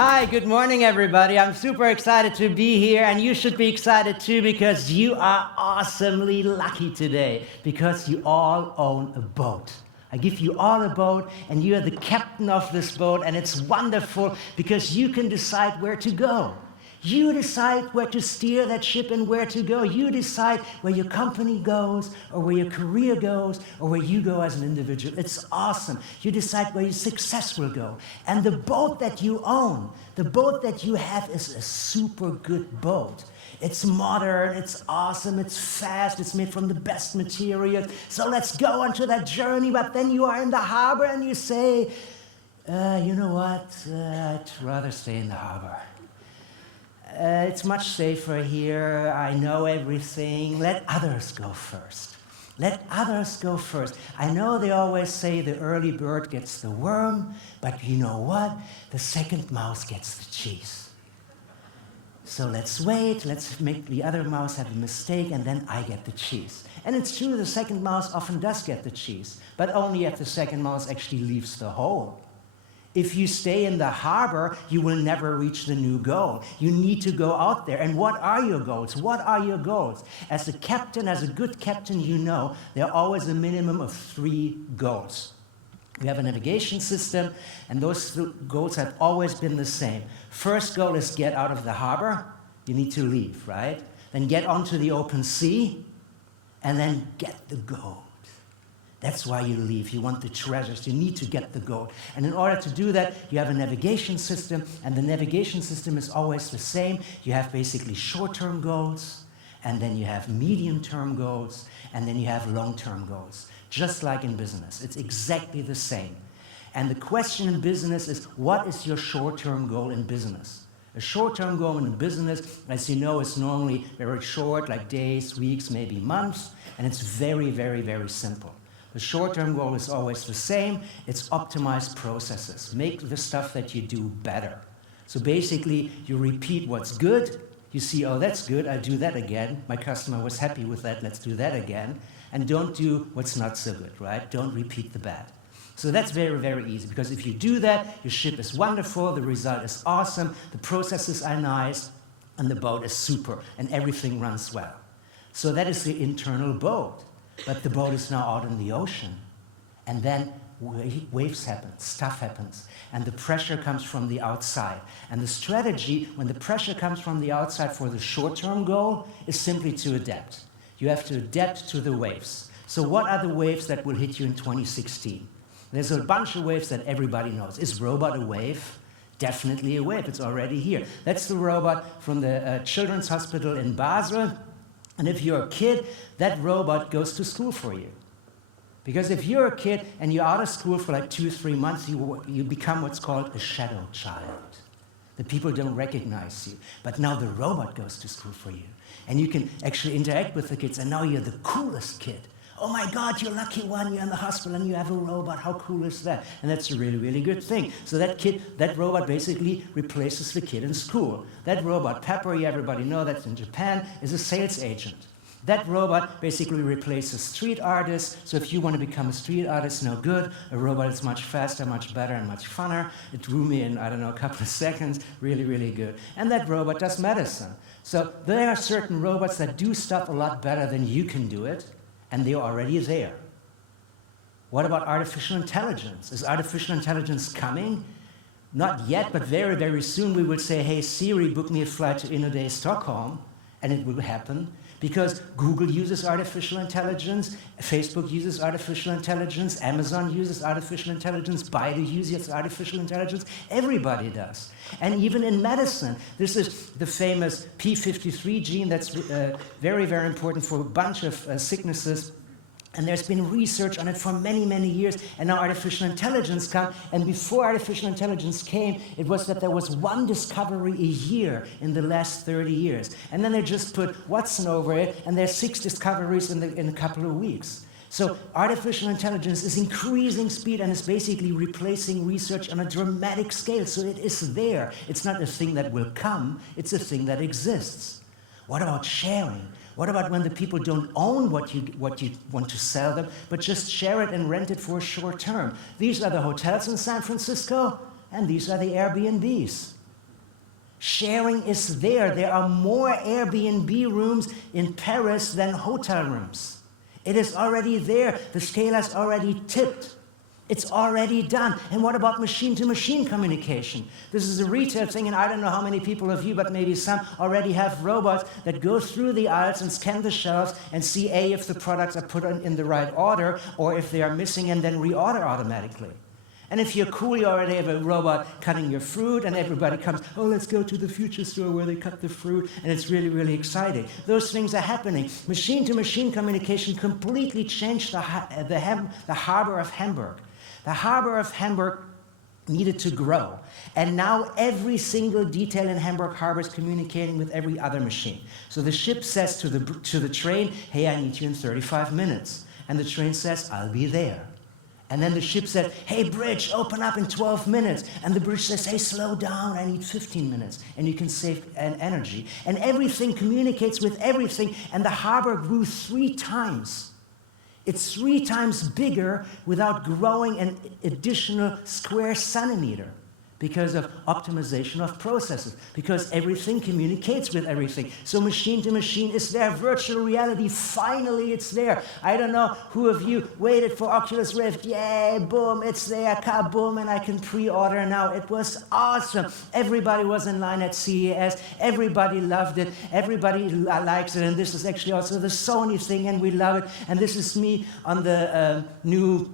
Hi, good morning, everybody. I'm super excited to be here, and you should be excited too because you are awesomely lucky today because you all own a boat. I give you all a boat, and you are the captain of this boat, and it's wonderful because you can decide where to go. You decide where to steer that ship and where to go. You decide where your company goes, or where your career goes, or where you go as an individual. It's awesome. You decide where your success will go. And the boat that you own, the boat that you have is a super good boat. It's modern, it's awesome, it's fast, it's made from the best materials. So let's go onto that journey, but then you are in the harbor and you say, you know what, I'd rather stay in the harbor. It's much safer here, I know everything, let others go first. Let others go first. I know they always say the early bird gets the worm, but you know what? The second mouse gets the cheese. So let's wait, let's make the other mouse have a mistake, and then I get the cheese. And it's true, the second mouse often does get the cheese, but only if the second mouse actually leaves the hole. If you stay in the harbor, you will never reach the new goal. You need to go out there. And what are your goals? What are your goals? As a captain, as a good captain, you know there are always a minimum of 3 goals. We have a navigation system, and those goals have always been the same. First goal is get out of the harbor. You need to leave, right? Then get onto the open sea, and then get the gold. That's why you leave. You want the treasures. You need to get the gold. And in order to do that, you have a navigation system, and the navigation system is always the same. You have basically short-term goals, and then you have medium-term goals, and then you have long-term goals. Just like in business. It's exactly the same. And the question in business is, what is your short-term goal in business? A short-term goal in business, as you know, is normally very short, like days, weeks, maybe months, and it's very, very, very simple. The short-term goal is always the same. It's optimize processes. Make the stuff that you do better. So basically, you repeat what's good. You see, oh, that's good. I'll do that again. My customer was happy with that. Let's do that again. And don't do what's not so good, right? Don't repeat the bad. So that's very, very easy, because if you do that, your ship is wonderful, the result is awesome, the processes are nice, and the boat is super, and everything runs well. So that is the internal boat. But the boat is now out in the ocean. And then waves happen, stuff happens. And the pressure comes from the outside. And the strategy, when the pressure comes from the outside for the short-term goal, is simply to adapt. You have to adapt to the waves. So what are the waves that will hit you in 2016? There's a bunch of waves that everybody knows. Is robot a wave? Definitely a wave. It's already here. That's the robot from the Children's Hospital in Basel. And if you're a kid, that robot goes to school for you. Because if you're a kid and you're out of school for like 2 or 3 months, you become what's called a shadow child. The people don't recognize you. But now the robot goes to school for you. And you can actually interact with the kids, and now you're the coolest kid. Oh my God, you're lucky one, you're in the hospital and you have a robot, how cool is that? And that's a really, really good thing. So that robot basically replaces the kid in school. That robot, Pepper, everybody know that's in Japan, is a sales agent. That robot basically replaces street artists, so if you want to become a street artist, no good. A robot is much faster, much better, and much funner. It drew me in, I don't know, a couple of seconds, really, really good. And that robot does medicine. So there are certain robots that do stuff a lot better than you can do it, and they're already there. What about artificial intelligence? Is artificial intelligence coming? Not yet, but very, very soon we will say, hey Siri, book me a flight to Innoday, Stockholm, and it will happen. Because Google uses artificial intelligence, Facebook uses artificial intelligence, Amazon uses artificial intelligence, Baidu uses artificial intelligence, everybody does. And even in medicine, this is the famous P53 gene that's very, very important for a bunch of sicknesses. And there's been research on it for many, many years, and now artificial intelligence comes. And before artificial intelligence came, it was that there was one discovery a year in the last 30 years. And then they just put Watson over it, and there's 6 discoveries in a couple of weeks. So artificial intelligence is increasing speed and is basically replacing research on a dramatic scale. So it is there. It's not a thing that will come, it's a thing that exists. What about sharing? What about when the people don't own what you want to sell them, but just share it and rent it for a short term? These are the hotels in San Francisco, and these are the Airbnbs. Sharing is there. There are more Airbnb rooms in Paris than hotel rooms. It is already there. The scale has already tipped. It's already done. And what about machine-to-machine communication? This is a retail thing, and I don't know how many people of you, but maybe some already have robots that go through the aisles and scan the shelves and see if the products are put in the right order or if they are missing, and then reorder automatically. And if you're cool, you already have a robot cutting your fruit, and everybody comes, oh, let's go to the future store where they cut the fruit, and it's really, really exciting. Those things are happening. Machine-to-machine communication completely changed the harbor of Hamburg. The harbor of Hamburg needed to grow. And now every single detail in Hamburg harbor is communicating with every other machine. So the ship says to the train, hey, I need you in 35 minutes. And the train says, I'll be there. And then the ship said, hey, bridge, open up in 12 minutes. And the bridge says, hey, slow down, I need 15 minutes. And you can save energy. And everything communicates with everything. And the harbor grew 3 times. It's 3 times bigger without growing an additional square centimeter because of optimization of processes, because everything communicates with everything. So machine to machine is there. Virtual reality, finally it's there. I don't know who of you waited for Oculus Rift. Yay, boom, it's there, kaboom, and I can pre-order now. It was awesome. Everybody was in line at CES. Everybody loved it. Everybody likes it. And this is actually also the Sony thing, and we love it. And this is me on the new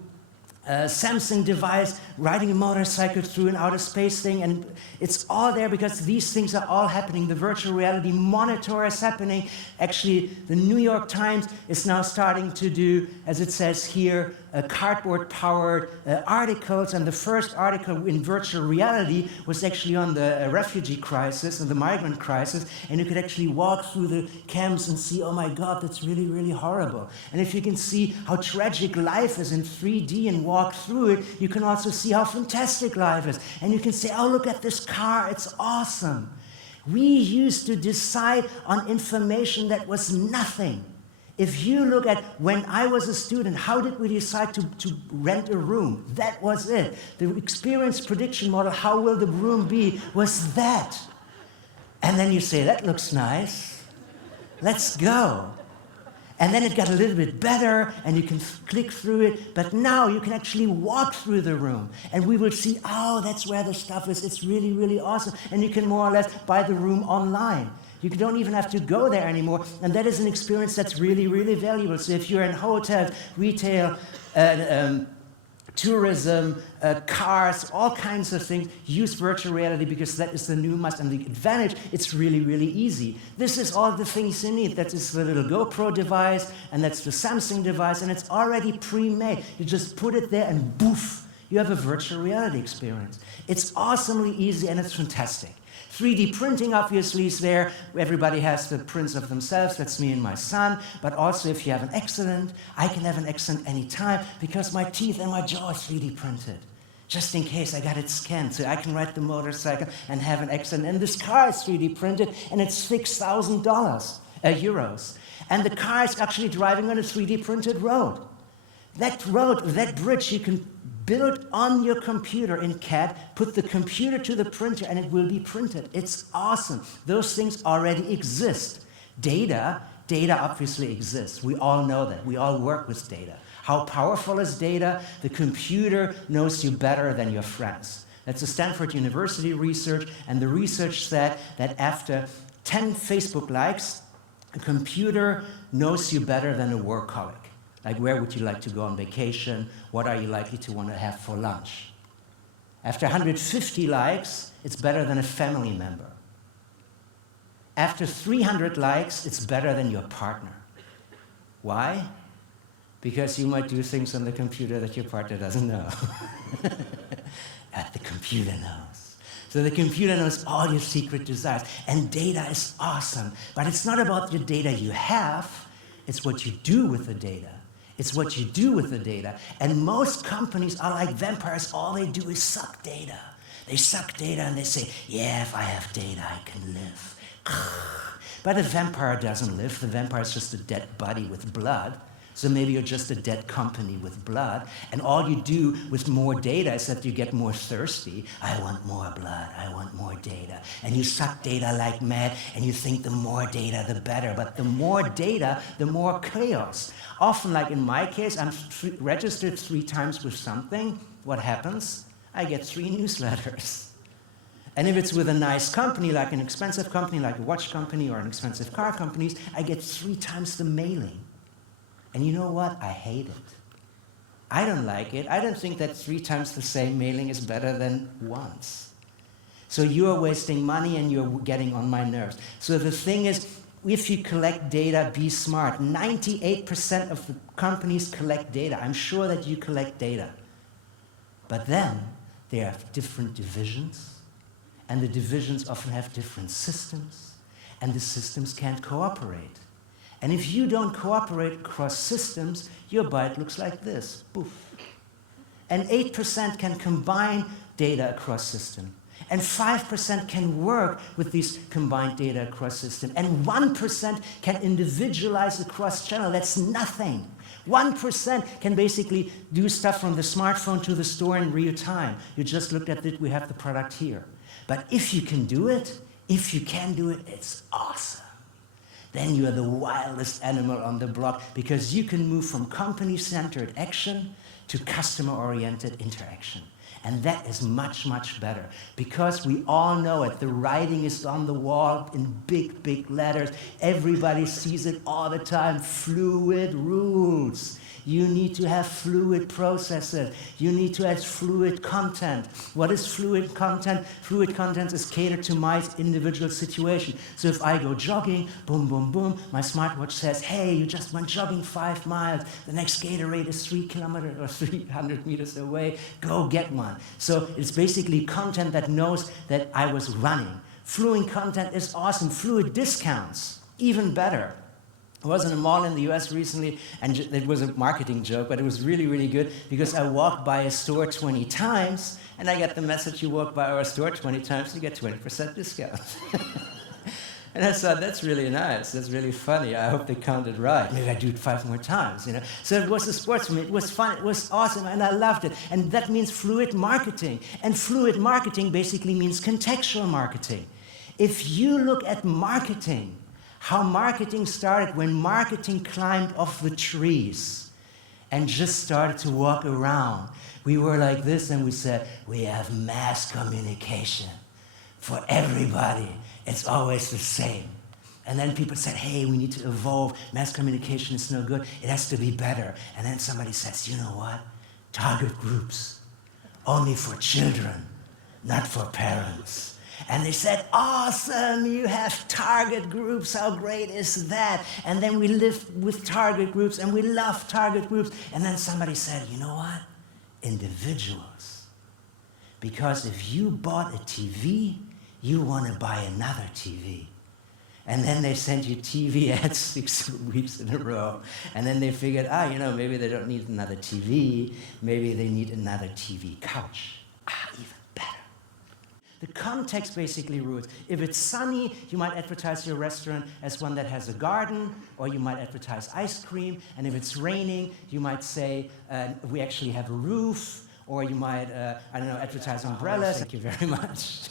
Samsung device, riding a motorcycle through an outer space thing, and it's all there because these things are all happening. The virtual reality monitor is happening. Actually, the New York Times is now starting to do, as it says here, cardboard-powered articles, and the first article in virtual reality was actually on the refugee crisis and the migrant crisis, and you could actually walk through the camps and see, oh my God, that's really, really horrible. And if you can see how tragic life is in 3D and walk through it, you can also see how fantastic life is. And you can say, oh, look at this car, it's awesome. We used to decide on information that was nothing. If you look at when I was a student, how did we decide to rent a room? That was it. The experience prediction model, how will the room be, was that. And then you say, that looks nice. Let's go. And then it got a little bit better, and you can click through it, but now you can actually walk through the room, and we will see, oh, that's where the stuff is. It's really, really awesome. And you can more or less buy the room online. You don't even have to go there anymore, and that is an experience that's really, really valuable. So if you're in hotels, retail, tourism, cars, all kinds of things, use virtual reality because that is the new must. And the advantage, it's really, really easy. This is all the things you need. That is the little GoPro device, and that's the Samsung device, and it's already pre-made. You just put it there and boof, you have a virtual reality experience. It's awesomely easy, and it's fantastic. 3D printing obviously is there. Everybody has the prints of themselves. That's me and my son. But also if you have an accident, I can have an accident anytime because my teeth and my jaw is 3D printed. Just in case I got it scanned, so I can ride the motorcycle and have an accident. And this car is 3D printed, and it's €6,000. And the car is actually driving on a 3D printed road. That road, that bridge, you can build on your computer in CAD, put the computer to the printer, and it will be printed. It's awesome. Those things already exist. Data obviously exists. We all know that. We all work with data. How powerful is data? The computer knows you better than your friends. That's a Stanford University research, and the research said that after 10 Facebook likes, a computer knows you better than a work colleague. Like, where would you like to go on vacation? What are you likely to want to have for lunch? After 150 likes, it's better than a family member. After 300 likes, it's better than your partner. Why? Because you might do things on the computer that your partner doesn't know. But the computer knows. So the computer knows all your secret desires. And data is awesome. But it's not about the data you have, it's what you do with the data. It's what you do with the data. And most companies are like vampires. All they do is suck data. They suck data and they say, yeah, if I have data, I can live. But a vampire doesn't live. The vampire is just a dead body with blood. So maybe you're just a dead company with blood, and all you do with more data is that you get more thirsty. I want more blood, I want more data. And you suck data like mad, and you think the more data, the better. But the more data, the more chaos. Often, like in my case, I'm registered 3 times with something. What happens? I get 3 newsletters. And if it's with a nice company, like an expensive company, like a watch company or an expensive car company, I get 3 times the mailing. And you know what? I hate it. I don't like it. I don't think that 3 times the same mailing is better than once. So you're wasting money and you're getting on my nerves. So the thing is, if you collect data, be smart. 98% of the companies collect data. I'm sure that you collect data. But then they have different divisions. And the divisions often have different systems, and the systems can't cooperate. And if you don't cooperate across systems, your bite looks like this, poof. And 8% can combine data across systems, and 5% can work with these combined data across systems, and 1% can individualize across channel. That's nothing. 1% can basically do stuff from the smartphone to the store in real time. You just looked at it, we have the product here. But if you can do it, it's awesome. Then you are the wildest animal on the block because you can move from company-centered action to customer-oriented interaction. And that is much, much better because we all know it. The writing is on the wall in big, big letters. Everybody sees it all the time. Fluid rules. You need to have fluid processes. You need to have fluid content. What is fluid content? Fluid content is catered to my individual situation. So if I go jogging, boom, boom, boom, my smartwatch says, hey, you just went jogging 5 miles. The next Gatorade is 3 kilometers or 300 meters away. Go get one. So it's basically content that knows that I was running. Fluid content is awesome. Fluid discounts, even better. I was in a mall in the US recently, and it was a marketing joke, but it was really, really good because I walked by a store 20 times, and I got the message, you walk by our store 20 times, you get 20% discount. And I thought, that's really nice, that's really funny, I hope they counted right. Maybe I do it 5 more times, you know. So it was a sport for me, it was fun, it was awesome, and I loved it. And that means fluid marketing. And fluid marketing basically means contextual marketing. If you look at marketing, how marketing started when marketing climbed off the trees and just started to walk around. We were like this and we said, we have mass communication for everybody. It's always the same. And then people said, hey, we need to evolve. Mass communication is no good. It has to be better. And then somebody says, you know what? Target groups, only for children, not for parents. And they said, awesome, you have target groups, how great is that? And then we lived with target groups, and we love target groups. And then somebody said, you know what? Individuals. Because if you bought a TV, you want to buy another TV. And then they sent you TV ads 6 weeks in a row. And then they figured, maybe they don't need another TV, maybe they need another TV couch. Even better. The context basically rules. If it's sunny, you might advertise your restaurant as one that has a garden, or you might advertise ice cream. And if it's raining, you might say, we actually have a roof, or you might, advertise umbrellas. Thank you very much.